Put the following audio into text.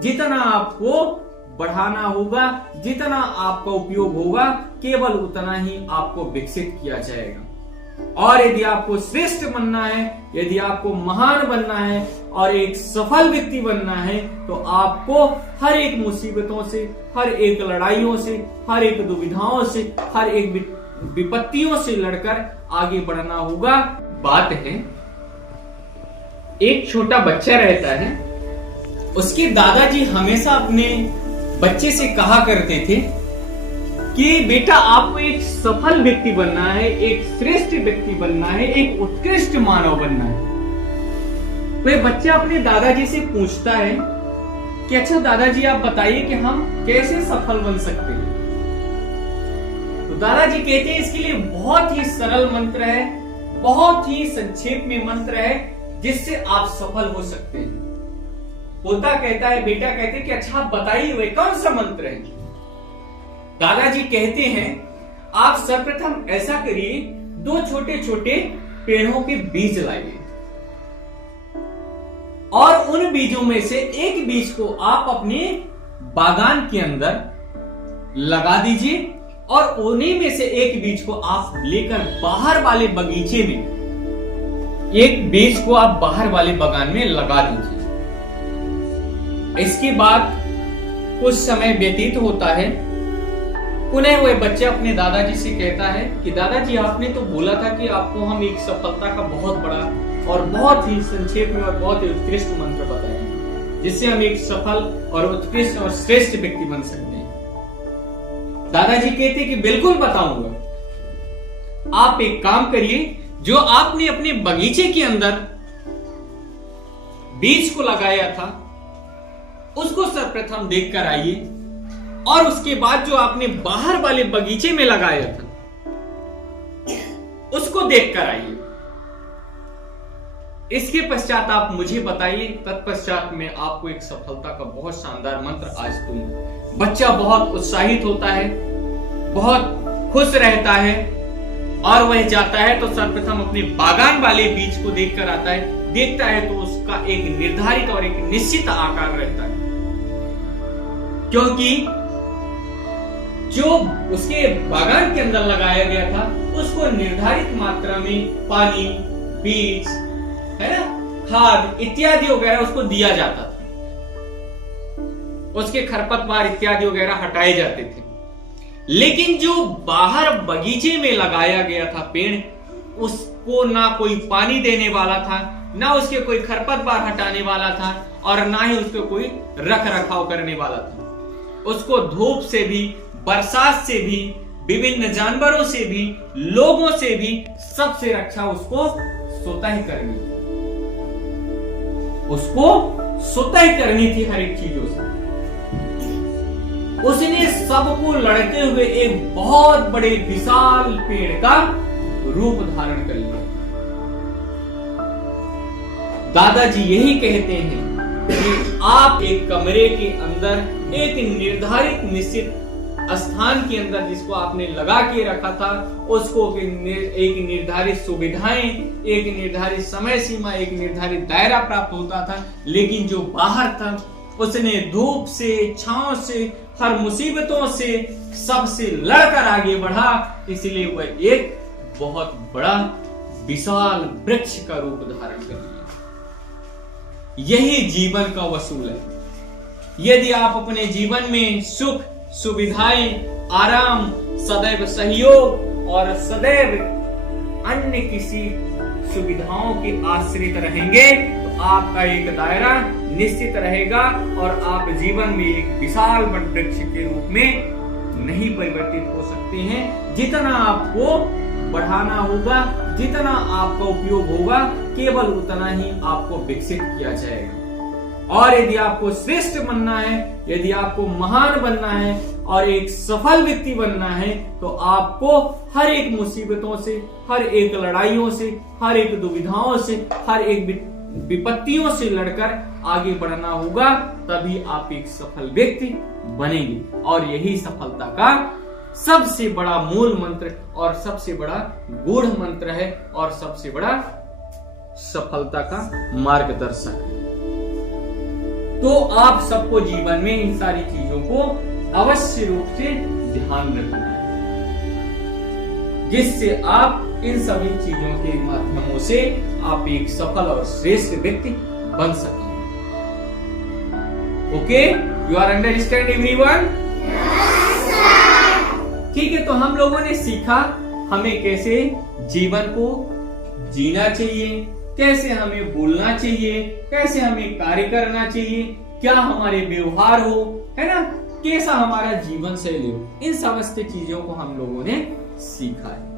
जितना आपको बढ़ाना होगा, जितना आपका उपयोग होगा, केवल उतना ही आपको विकसित किया जाएगा। और यदि आपको श्रेष्ठ बनना है, यदि आपको महान बनना है और एक सफल व्यक्ति बनना है, तो आपको हर एक मुसीबतों से, हर एक लड़ाइयों से, हर एक दुविधाओं से, हर एक विपत्तियों से लड़कर आगे बढ़ना होगा। बात है, एक छोटा बच्चा रहता है, उसके दादाजी हमेशा अपने बच्चे से कहा करते थे कि बेटा आपको एक सफल व्यक्ति बनना है, एक श्रेष्ठ व्यक्ति बनना है, एक उत्कृष्ट मानव बनना है। वह बच्चा अपने दादाजी से पूछता है कि अच्छा दादाजी आप बताइए कि हम कैसे सफल बन सकते हैं। तो दादाजी कहते हैं इसके लिए बहुत ही सरल मंत्र है, बहुत ही संक्षेप में मंत्र है जिससे आप सफल हो सकते हैं। पोता कहता है, बेटा कहते हैं कि अच्छा आप बताइए वह कौन सा मंत्र है। दादाजी कहते हैं आप सर्वप्रथम ऐसा करिए, 2 छोटे छोटे पेड़ों के बीज लाइए और उन बीजों में से एक बीज को आप अपने बागान के अंदर लगा दीजिए और उन्हीं में से एक बीज को आप लेकर बाहर वाले बगीचे में, एक बीज को आप बाहर वाले बागान में लगा दीजिए। इसके बाद कुछ समय व्यतीत होता है, पुनः वह बच्चा अपने दादाजी से कहता है कि दादाजी आपने तो बोला था कि आपको हम एक सफलता का बहुत बड़ा और बहुत ही संक्षेप में और बहुत ही उत्कृष्ट मंत्र बताएंगे जिससे हम एक सफल और उत्कृष्ट और श्रेष्ठ व्यक्ति बन सकते हैं। दादाजी कहते कि बिल्कुल बताऊंगा। आप एक काम करिए, जो आपने अपने बगीचे के अंदर बीज को लगाया था उसको सर्वप्रथम देखकर आइए और उसके बाद जो आपने बाहर वाले बगीचे में लगाया था उसको देखकर आइए। इसके पश्चात आप मुझे बताइए, तत्पश्चात मैं आपको एक सफलता का बहुत शानदार मंत्र आज दूंगा। बच्चा बहुत उत्साहित होता है, बहुत खुश रहता है और वह जाता है तो सर्वप्रथम अपने बागान वाले बीज को देखकर आता है। देखता है तो उसका एक निर्धारित और एक निश्चित आकार रहता है, क्योंकि जो उसके बागान के अंदर लगाया गया था उसको निर्धारित मात्रा में पानी, बीज, है ना, खाद इत्यादि वगैरह उसको दिया जाता था। उसके खरपतवार इत्यादि वगैरह हटाए जाते थे। लेकिन जो बाहर बगीचे में लगाया गया था पेड़, उसको ना कोई पानी देने वाला था, ना उसके कोई खरपतवार हटाने वाला था और ना ही उसको कोई रख रखाव करने वाला था। उसको धूप से भी, बरसात से भी, विभिन्न जानवरों से भी, लोगों से भी, सबसे रक्षा उसको स्वतः ही करनी थी। उसको स्वतः ही करनी थी हर एक चीजों से। उसने सबको लड़ते हुए एक बहुत बड़े विशाल पेड़ का रूप धारण कर लिया। दादाजी यही कहते हैं कि आप एक कमरे के अंदर एक निर्धारित निश्चित स्थान के अंदर जिसको आपने लगा के रखा था उसको एक निर्धारित सुविधाएं, एक निर्धारित समय सीमा, एक निर्धारित दायरा प्राप्त होता था। लेकिन जो बाहर था उसने धूप से, छांव से, हर मुसीबतों से, सबसे लड़कर आगे बढ़ा। इसलिए वह एक बहुत बड़ा विशाल वृक्ष का रूप धारण कर लिया। यही जीवन का वसूल है। यदि आप अपने जीवन में सुख, सुविधाएं, आराम, सदैव सहयोग और सदैव अन्य किसी सुविधाओं के आश्रित रहेंगे तो आपका एक दायरा निश्चित रहेगा और आप जीवन में एक विशाल वृक्ष के रूप में नहीं परिवर्तित हो सकते हैं। जितना आपको बढ़ाना होगा, जितना आपका उपयोग होगा, केवल उतना ही आपको विकसित किया जाएगा। और यदि आपको श्रेष्ठ बनना है, यदि आपको महान बनना है और एक सफल व्यक्ति बनना है, तो आपको हर एक मुसीबतों से, हर एक लड़ाइयों से, हर एक दुविधाओं से, हर एक विपत्तियों से लड़कर आगे बढ़ना होगा। तभी आप एक सफल व्यक्ति बनेंगे। और यही सफलता का सबसे बड़ा मूल मंत्र और सबसे बड़ा गूढ़ मंत्र है और सबसे बड़ा सफलता का मार्गदर्शक है। तो आप सबको जीवन में इन सारी चीजों को अवश्य रूप से ध्यान रखना है, जिससे आप इन सभी चीजों के माध्यमों से आप एक सफल और श्रेष्ठ व्यक्ति बन सकें। Okay, you are understand everyone? ठीक है, तो हम लोगों ने सीखा हमें कैसे जीवन को जीना चाहिए, कैसे हमें बोलना चाहिए, कैसे हमें कार्य करना चाहिए, क्या हमारे व्यवहार हो, है ना, कैसा हमारा जीवन शैली हो। इन समस्त चीजों को हम लोगों ने सीखा है।